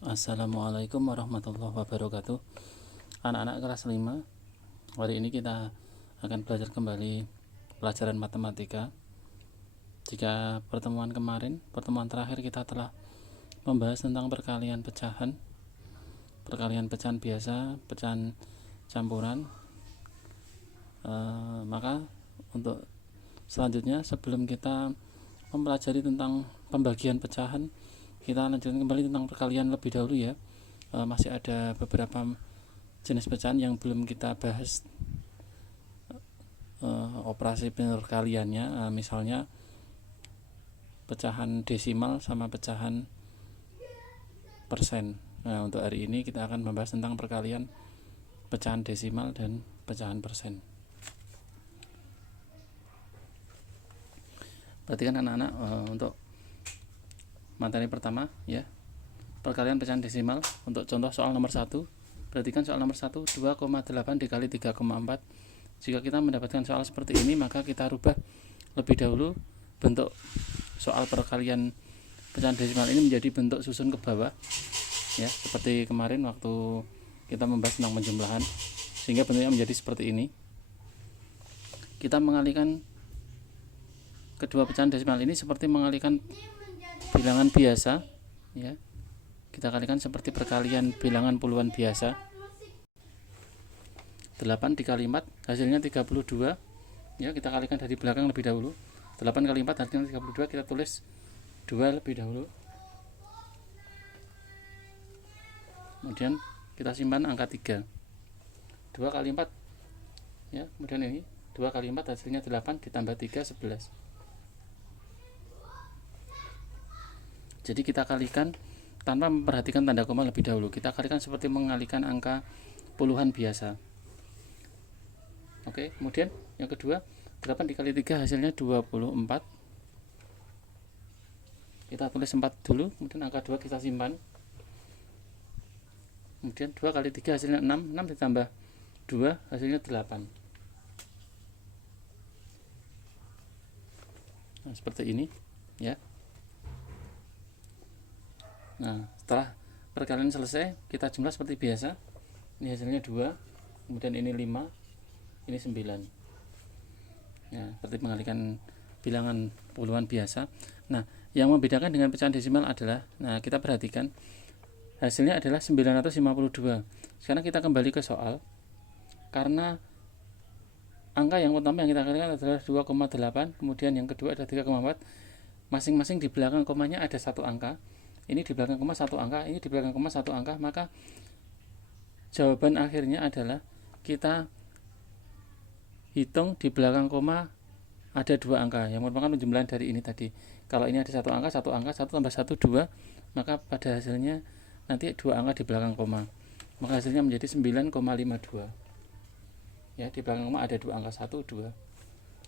Assalamualaikum warahmatullahi wabarakatuh. Anak-anak kelas 5, hari ini kita akan belajar kembali pelajaran matematika. Jika pertemuan terakhir kita telah membahas tentang perkalian pecahan biasa, pecahan campuran, maka untuk selanjutnya sebelum kita mempelajari tentang pembagian pecahan, kita lanjutkan kembali tentang perkalian lebih dahulu ya. Masih ada beberapa jenis pecahan yang belum kita bahas operasi perkaliannya, misalnya pecahan desimal sama pecahan persen. Nah, untuk hari ini kita akan membahas tentang perkalian pecahan desimal dan pecahan persen. Perhatikan anak-anak, untuk materi pertama ya, perkalian pecahan desimal. Untuk contoh soal nomor 1, perhatikan soal nomor 1, 2,8 dikali 3,4. Jika kita mendapatkan soal seperti ini, maka kita rubah lebih dahulu bentuk soal perkalian pecahan desimal ini menjadi bentuk susun ke bawah ya, seperti kemarin waktu kita membahas tentang penjumlahan, sehingga bentuknya menjadi seperti ini. Kita mengalihkan kedua pecahan desimal ini seperti mengalihkan bilangan biasa ya. Kita kalikan seperti perkalian bilangan puluhan biasa. 8 dikali 4 hasilnya 32 ya, kita kalikan dari belakang lebih dahulu. 8 kali 4 hasilnya 32, kita tulis 2 lebih dahulu. Kemudian kita simpan angka 3. 2 kali 4 ya, kemudian ini 2 kali 4 hasilnya 8 ditambah 3 11. Jadi kita kalikan tanpa memperhatikan tanda koma lebih dahulu. Kita kalikan seperti mengalihkan angka puluhan biasa. Oke, kemudian yang kedua, 8 dikali 3 hasilnya 24. Kita tulis 4 dulu, kemudian angka 2 kita simpan. Kemudian 2 kali 3 hasilnya 6, 6 ditambah 2 hasilnya 8. Nah, seperti ini ya. Nah, setelah perkalian selesai, kita jumlah seperti biasa. Ini hasilnya 2, kemudian ini 5, ini 9 ya, seperti mengalihkan bilangan puluhan biasa. Nah, yang membedakan dengan pecahan desimal adalah, nah kita perhatikan hasilnya adalah 952. Sekarang kita kembali ke soal. Karena angka yang utama yang kita kalikan adalah 2,8, kemudian yang kedua adalah 3,4. Masing-masing di belakang komanya ada satu angka. Ini di belakang koma satu angka, ini di belakang koma satu angka, maka jawaban akhirnya adalah kita hitung di belakang koma ada 2 angka yang merupakan penjumlahan dari ini tadi. Kalau ini ada satu angka, 1 tambah 1 2, maka pada hasilnya nanti 2 angka di belakang koma, maka hasilnya menjadi 9,52 ya. Di belakang koma ada 2 angka, 1 2,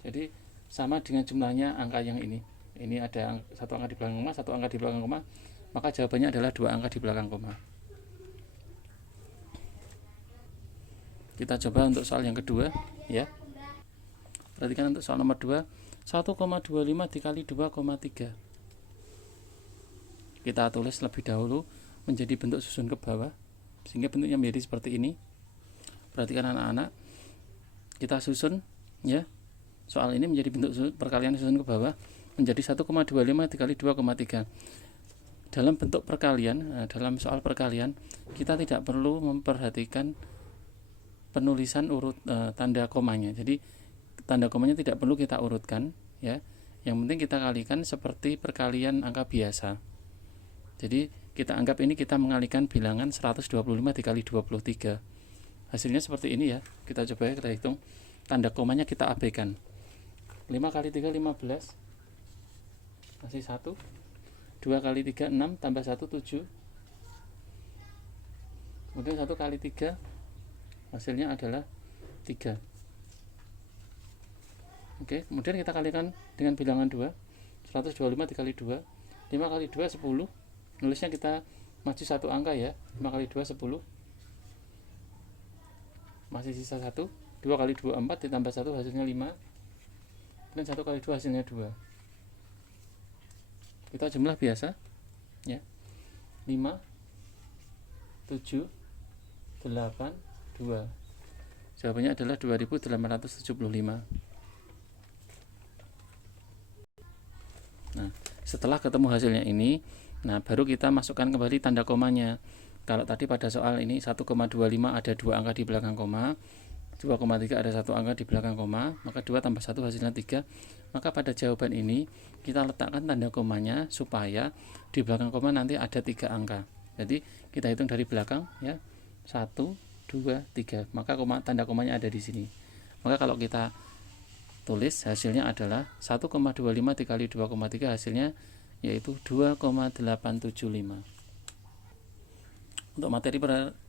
jadi sama dengan jumlahnya angka yang ini ada 1 angka di belakang koma, 1 angka di belakang koma, maka jawabannya adalah 2 angka di belakang koma. Kita coba untuk soal yang kedua ya. Perhatikan untuk soal nomor 2, 1,25 dikali 2,3. Kita tulis lebih dahulu menjadi bentuk susun ke bawah, sehingga bentuknya menjadi seperti ini. Perhatikan anak-anak, kita susun ya. Soal ini menjadi bentuk perkalian susun ke bawah menjadi 1,25 dikali 2,3. Dalam bentuk perkalian, dalam soal perkalian, kita tidak perlu memperhatikan penulisan urut tanda komanya. Jadi tanda komanya tidak perlu kita urutkan ya. Yang penting kita kalikan seperti perkalian angka biasa. Jadi kita anggap ini kita mengalihkan bilangan 125 dikali 23. Hasilnya seperti ini ya. Kita coba ya, kita hitung. Tanda komanya kita abaikan. 5 kali 3 15. Masih 1. 2 kali 3 6 tambah 1 7. Kemudian 1 kali 3 hasilnya adalah 3. Oke, kemudian kita kalikan dengan bilangan 2. 125 dikali 2. 5 kali 2 10. Nulisnya kita maju satu angka ya. 5 kali 2 10. Masih sisa 1. 2 kali 2 4 ditambah 1 hasilnya 5. Dan 1 kali 2 hasilnya 2. Kita jumlah biasa ya. 5 782. Jawabannya adalah 2875. Nah, setelah ketemu hasilnya ini, nah baru kita masukkan kembali tanda komanya. Kalau tadi pada soal ini 1,25 ada 2 angka di belakang koma, 2,3 ada 1 angka di belakang koma, maka 2 tambah 1 hasilnya 3. Maka pada jawaban ini kita letakkan tanda komanya supaya di belakang koma nanti ada 3 angka. Jadi kita hitung dari belakang ya. 1, 2, 3. Maka tanda komanya ada di sini. Maka kalau kita tulis hasilnya adalah 1,25 dikali 2,3 hasilnya yaitu 2,875. Untuk materi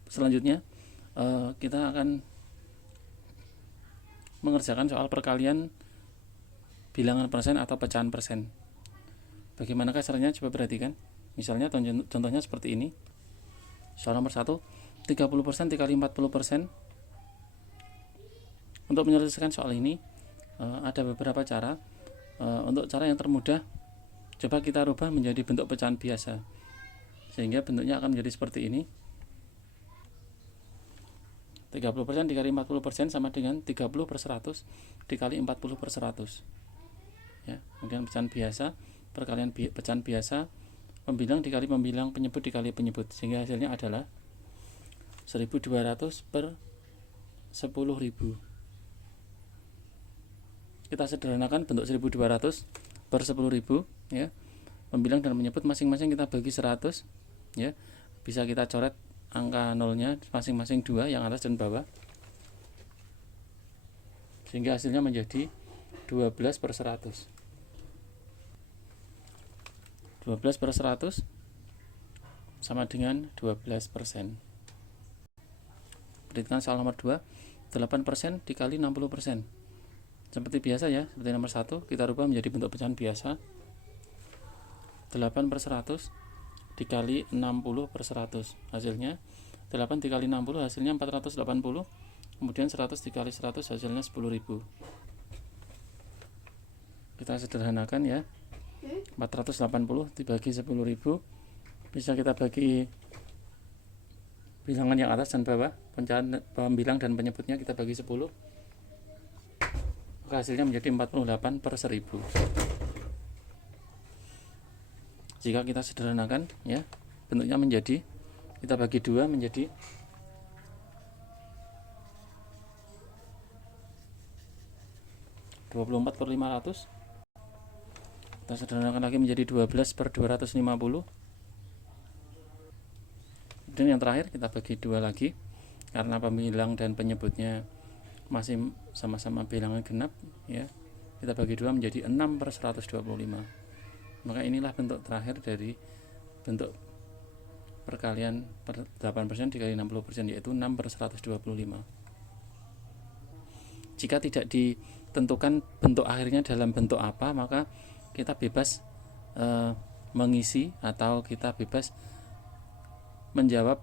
selanjutnya kita akan mengerjakan soal perkalian bilangan persen atau pecahan persen. Bagaimanakah caranya? Coba perhatikan. Misalnya contohnya seperti ini. Soal nomor 1, 30% dikali 40%. Untuk menyelesaikan soal ini ada beberapa cara. Untuk cara yang termudah, coba kita rubah menjadi bentuk pecahan biasa, sehingga bentuknya akan menjadi seperti ini. 30% dikali 40% sama dengan 30/100 dikali 40/100 ya. Kemudian pecahan biasa, perkalian pecahan biasa, pembilang dikali pembilang, penyebut dikali penyebut, sehingga hasilnya adalah 1200/10.000. Kita sederhanakan bentuk 1200/10.000 ya. Pembilang dan penyebut masing-masing kita bagi 100 ya. Bisa kita coret angka nolnya masing-masing 2 yang atas dan bawah, sehingga hasilnya menjadi 12/100. 12/100 sama dengan 12%. Perhatikan soal nomor 2, 8% dikali 60%. Seperti biasa ya, seperti nomor 1 kita rubah menjadi bentuk pecahan biasa. 8/100 dikali 60/100 hasilnya 8 dikali 60 hasilnya 480, kemudian 100 dikali 100 hasilnya 10.000. Kita sederhanakan ya. 480 dibagi 10.000 bisa kita bagi bilangan yang atas dan bawah, pembilang dan penyebutnya kita bagi 10, maka hasilnya menjadi 48/1000. Jika kita sederhanakan ya, bentuknya menjadi, kita bagi 2 menjadi 24/500. Kita sederhanakan lagi menjadi 12/250. Dan yang terakhir kita bagi 2 lagi, karena pembilang dan penyebutnya masih sama-sama bilangan genap ya, kita bagi 2 menjadi 6/125. Maka inilah bentuk terakhir dari bentuk perkalian 8% dikali 60%, yaitu 6/125. Jika tidak ditentukan bentuk akhirnya dalam bentuk apa, maka kita bebas mengisi atau kita bebas menjawab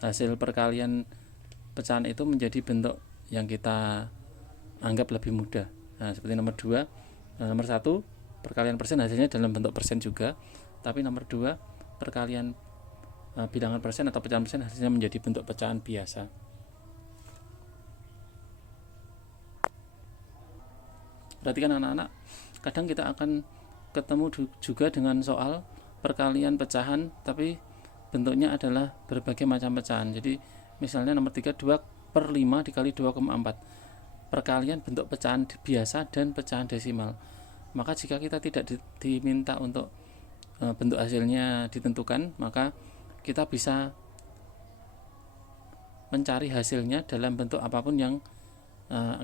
hasil perkalian pecahan itu menjadi bentuk yang kita anggap lebih mudah. Nah, seperti nomor 2, nomor 1 perkalian persen hasilnya dalam bentuk persen juga, tapi nomor 2 perkalian bilangan persen atau pecahan persen hasilnya menjadi bentuk pecahan biasa. Perhatikan anak-anak, kadang kita akan ketemu juga dengan soal perkalian pecahan tapi bentuknya adalah berbagai macam pecahan. Jadi misalnya nomor 3, 2/5 dikali 2,4, perkalian bentuk pecahan biasa dan pecahan desimal. Maka jika kita tidak diminta untuk bentuk hasilnya ditentukan, maka kita bisa mencari hasilnya dalam bentuk apapun yang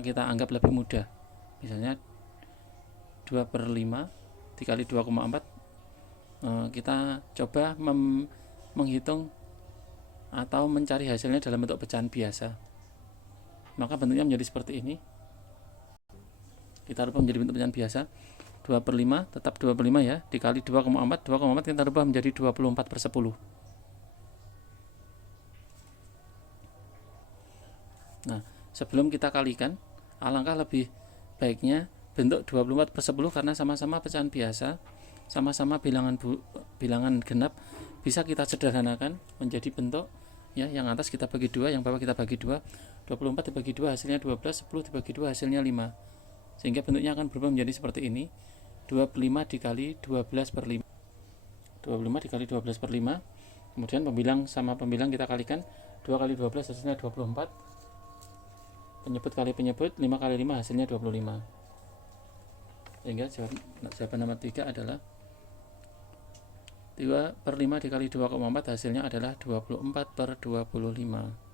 kita anggap lebih mudah. Misalnya 2/5 dikali 2,4, kita coba menghitung atau mencari hasilnya dalam bentuk pecahan biasa. Maka bentuknya menjadi seperti ini. Kita rubah menjadi bentuk pecahan biasa. 2/5 tetap 2/5 ya, dikali 2,4, 2,4 kita rubah menjadi 24/10. Nah, sebelum kita kalikan, alangkah lebih baiknya bentuk 24/10 karena sama-sama pecahan biasa, sama-sama bilangan genap, bisa kita sederhanakan menjadi bentuk ya, yang atas kita bagi 2, yang bawah kita bagi 2. 24 dibagi 2 hasilnya 12, 10 dibagi 2 hasilnya 5. Sehingga bentuknya akan berubah menjadi seperti ini. 25 dikali 12 per 5. 25 dikali 12 per 5. Kemudian pembilang sama pembilang kita kalikan. 2 kali 12 hasilnya 24. Penyebut kali penyebut, 5 kali 5 hasilnya 25. Sehingga jawaban nomor 3 adalah 2 per 5 dikali 2,4 hasilnya adalah 24 per 25.